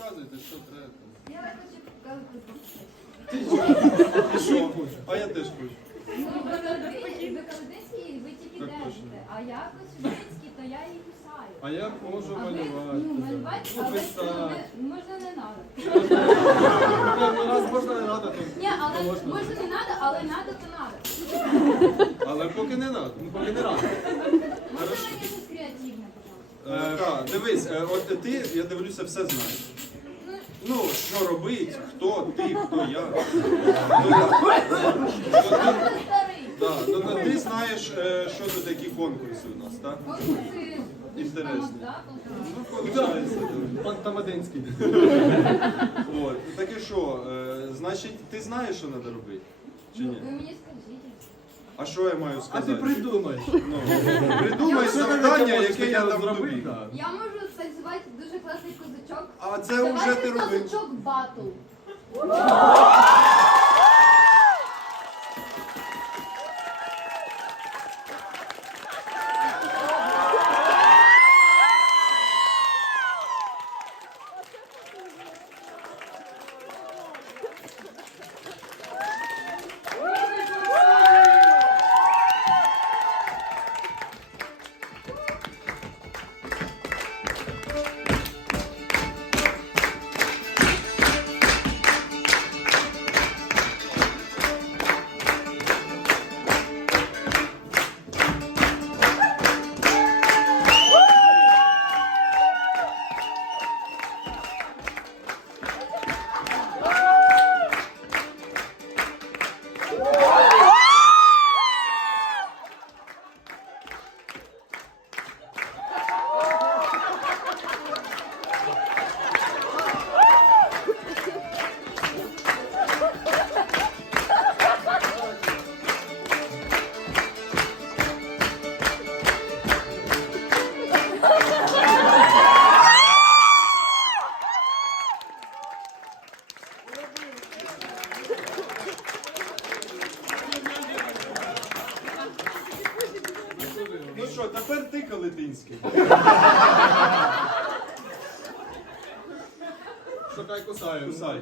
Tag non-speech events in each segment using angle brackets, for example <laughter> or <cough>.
розказуйте, що треба. Я хочу показати. Ти що? А я теж хочу. Ну, до Колодинської ви тільки держите, а я Кочубинські, то я її писаю. А я можу малювати. Ну, малювати, але ну, можна не треба. Ну, раз можна не треба, то Ні, але можна не надо, але надо, то надо. Але поки не надо, ну поки не надо. Можна мені щось креативне, пожалуйста? Е, дивись, е, от ти, я дивлюся, все знаєш. Ну, Ну, що робить, хто ти, хто я. Ну. Да, ну, то ти знаєш, е, що тут які конкурси у нас, так? Конкурси. Інтересні. Ну, получається. Пан Тамадинський. От. Так і що, е, значить, ти знаєш, що треба робити? Чи Ну, ні? ви мені скажіть. А що я маю А сказати? ти придумаєш. Ну, придумай завдання, яке я дам тобі. Я можу танцювати дуже класний козачок. А це вже Давайте ти робив. козачок батл. <laughs> що, тепер ти Калитинський. Шукай кусаю. Кусай.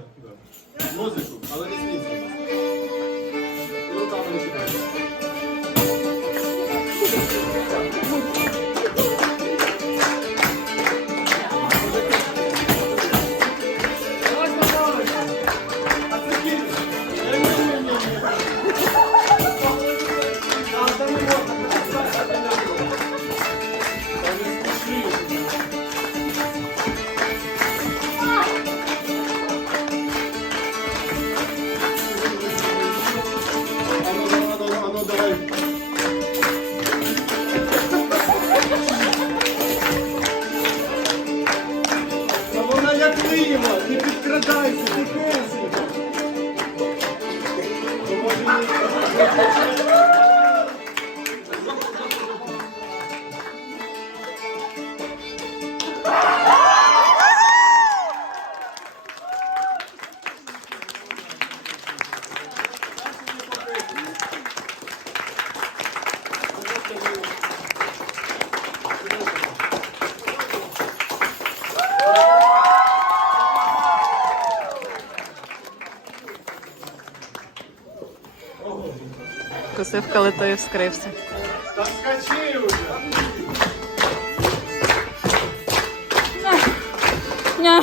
Музику, але не смійся. І руками не чекай. Косив той вскрився. Та скачи вже. Ня.